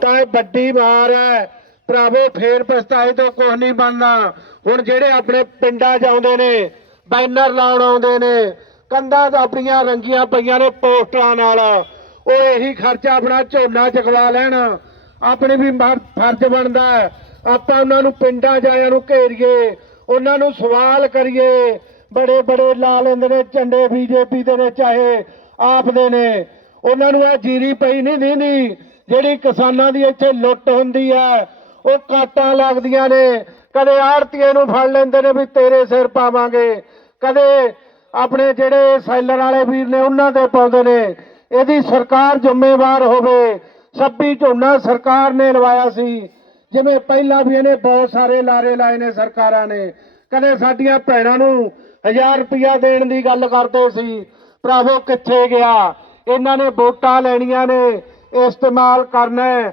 ਤਾਂ ਇਹ ਵੱਡੀ ਮਾਰ ਹੈ। ਭਰਾਵੋ, ਫੇਰ ਪਛਤਾਏ ਤੋਂ ਕੁਝ ਨਹੀਂ ਬਣਨਾ। ਹੁਣ ਜਿਹੜੇ ਆਪਣੇ ਪਿੰਡਾਂ 'ਚ ਆਉਂਦੇ ਨੇ, ਬੈਨਰ ਲਾਉਣ ਆਉਂਦੇ ਨੇ, ਕੰਧਾਂ ਆਪਣੀਆਂ ਰੰਗੀਆਂ ਪਈਆਂ ਨੇ ਪੋਸਟਰਾਂ ਨਾਲ, ਉਹ ਇਹੀ ਖਰਚਾ ਆਪਣਾ ਝੋਨਾ ਚਕਵਾ ਲੈਣ। ਆਪਣੇ ਵੀ ਮਰ- ਫਰਜ਼ ਬਣਦਾ ਆਪਾਂ ਉਹਨਾਂ ਨੂੰ ਪਿੰਡਾਂ 'ਚ ਨੂੰ ਘੇਰੀਏ, ਉਹਨਾਂ ਨੂੰ ਸਵਾਲ ਕਰੀਏ। ਬੜੇ ਬੜੇ ਲਾ ਲੈਂਦੇ ਨੇ, ਝੰਡੇ ਬੀਜੇਪੀ ਦੇ ਨੇ, ਚਾਹੇ ਆਪ ਦੇ ਨੇ। ਉਹਨਾਂ ਨੂੰ ਇਹ ਜੀਰੀ ਪਈ ਨਹੀਂ ਦਿੰਦੀ ਜਿਹੜੀ ਕਿਸਾਨਾਂ ਦੀ ਇੱਥੇ ਲੁੱਟ ਹੁੰਦੀ ਹੈ, ਉਹ ਕਾਟਾਂ ਲੱਗਦੀਆਂ ਨੇ। ਕਦੇ ਆੜਤੀਏ ਨੂੰ ਫੜ ਲੈਂਦੇ ਨੇ ਵੀ ਤੇਰੇ ਸਿਰ ਪਾਵਾਂਗੇ। ਕਦੇ ਆਪਣੇ ਜਿਹੜੇ ਸੈਲਰ ਵਾਲੇ ਵੀਰ ਨੇ, ਉਹਨਾਂ ਤੇ ਪਾਉਂਦੇ ਨੇ। ਇਹਦੀ ਸਰਕਾਰ ਜ਼ਿੰਮੇਵਾਰ ਹੋਵੇ। 26 ਝੋਨਾ ਸਰਕਾਰ ਨੇ ਲਵਾਇਆ ਸੀ। ਜਿਵੇਂ ਪਹਿਲਾਂ ਵੀ ਇਹਨੇ ਬਹੁਤ ਸਾਰੇ ਲਾਰੇ ਲਾਏ ਨੇ ਸਰਕਾਰਾਂ ਨੇ। ਕਦੇ ਸਾਡੀਆਂ ਭੈਣਾਂ ਨੂੰ 1000 ਰੁਪਇਆ ਦੇਣ ਦੀ ਗੱਲ ਕਰਦੇ ਸੀ। ਭਰਾਵੋ, ਕਿੱਥੇ ਗਿਆ? ਇਹਨਾਂ ਨੇ ਵੋਟਾਂ ਲੈਣੀਆਂ ਨੇ। ਇਸਤੇਮਾਲ ਕਰਨਾ ਹੈ।